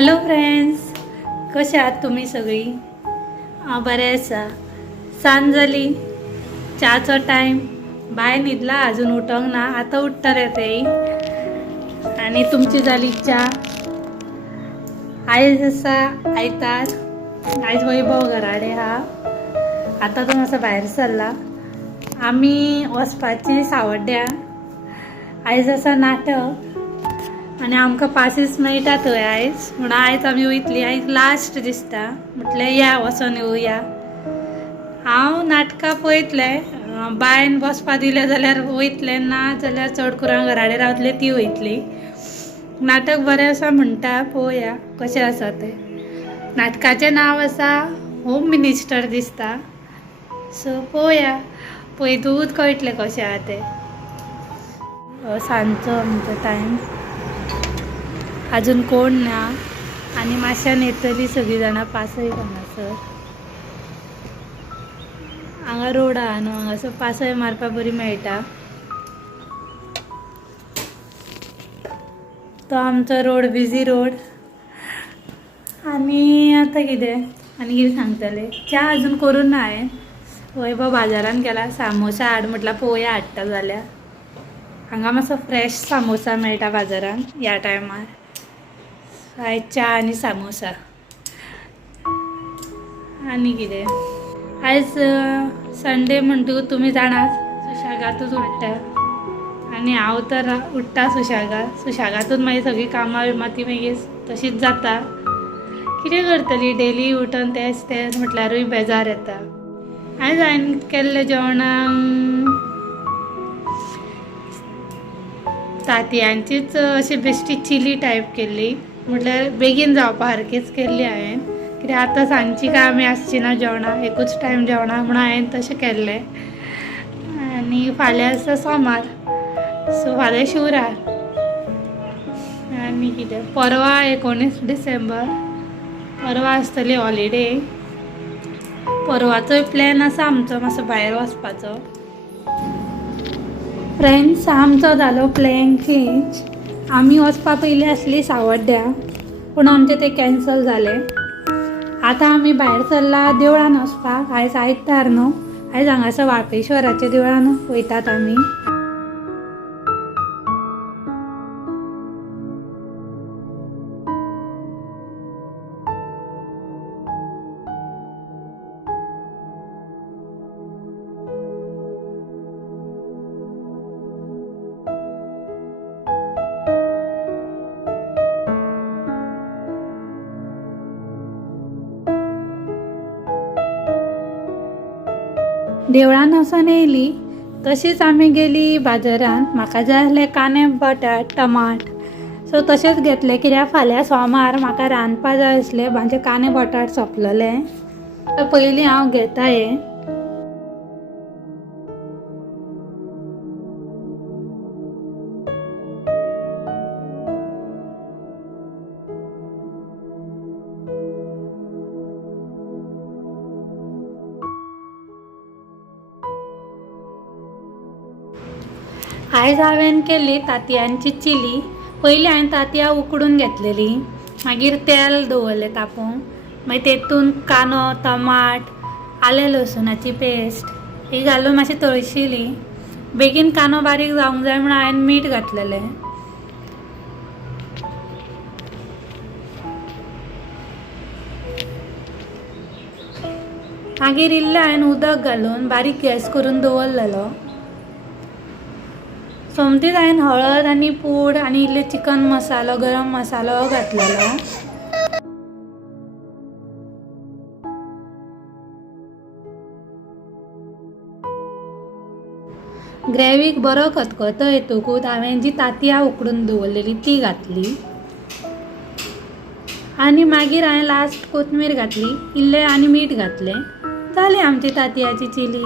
Hello friends, कशे आहात तुम्ही सगळी? बरे आसा. सांज जाली, चाचो टायम. बाय न्हिदला, अजून उठोंक ना, आता उठतले ते. आणि तुमची झाली च्या? आयज आसा आयतार. आयज वैभव घराडे हा. आता तो मातसो भायर सरला. आमी वचपाची सावड्ड्या. आयज आसा नाटक आणि आमकां पासीस मेळटा थंय आयज. म्हणून आयज आमी वयतली. आयज लास्ट दिसता. म्हटलें या वचोन येवया. हांव नाटकां पळयतलें. बायन बसपा दिलें जाल्यार वयतलें, ना जाल्यार चड करून घराडे रावतले ती वयतली. नाटक बरें आसा म्हणटा, पळोवया कशें आसा तें. नाटकाचें नांव आसा होम मिनिस्टर दिसता. सो पळोवया, पळयतूच कळटलें कशें आहा तें. सांजचो आमचो टायम. अजून कोण ना आणि मातश्यान येतली सगळीं जाणां पासय हांगासर. हांगा रोड आहा न्हू, हांगासर पासय मारपाक बरी मेळटा. तो आमचो रोड बिजी रोड. आनी आतां कितें सांगतले. च्या अजून करून ना हांवें. वैभव बाजारान गेला, सामोसा हाड म्हटल्यार पळोवया हाडटा जाल्यार. हांगा मातसो फ्रेश सामोसा मेळटा बाजारान ह्या टायमार. आयज च्या आनी सामोसा. आनी कितें आयज संडे म्हणटकूच तुमी जाणात सुशेगातूच उठ्ठा. आनी हांव तर उठ्ठा सुशेगातूच. मागीर सगळीं कामां बिमां ती मागीर तशीच जाता. कितें करतली डेली उठोन तेच म्हटल्यारूय बेजार येता. आयज हांवें केल्लें जेवणाक तांतयांचीच अशी बेश्टी चिली टायप केल्ली. म्हटल्यार बेगीन जावपा सारकीच केल्ली हांवें. कित्याक आतां सांजची काय आमी आसची ना जेवणाक, एकूच टायम जेवणाक म्हणून हांवें तशें केल्लें. आनी फाल्यां आसा सोमार, सो फाल्यां शिवराक. आनी कितें परवा 19 डिसेंबर. परवा आसतली हॉलिडे. परवाचोय प्लॅन आसा आमचो मातसो भायर वचपाचो. फ्रेंड्स, आमचो जालो प्लॅन चेंज. आमी वचपा पयलीं आसली सावड्ड्या, पूण आमचें तें कॅन्सल जालें. आतां आमी भायर सरला देवळान वचपाक. आयज आयतार न्हू, आयज हांगासर वाळपेश्वराच्या देवळान वयतात आमी. देवळान वचून येयली तशीच आमी गेली बाजारान. म्हाका जाय आसले कांदे बटाट टमाट, सो तशेंच घेतले. कित्याक फाल्यां सोमार म्हाका रांदपा जाय आसले. म्हाजे कांदे बटाट सोंपलेले. पयलीं हांव घेता हें. आयज हांवें केली तांतयांची चिली. पयलीं हांवें तांतयां उकडून घेतलेली, मागीर तेल दवरलें तापोवंक. मागीर तेतून कांदो टमाट आलें लसुणाची पेस्ट ही घालून मातशी तळशिली. बेगीन कांदो बारीक जावंक जाय म्हणून हांवें मीठ घातलेलें. मागीर इल्लें हांवें उदक घालून बारीक गॅस करून दवरलेलो. सोमतीच हांवें हळद आनी पूड आनी इल्लें चिकन मसालो गरम मसालो घातलेलो. ग्रेवीक बरो खतखतो येतकूच हांवें जी तांतयां उकडून दवरलेली ती घातली. आनी मागीर हांवें लास्ट कोथमीर घातली, इल्लें आनी मीठ घातलें. जाली आमची तांतयांची चिली.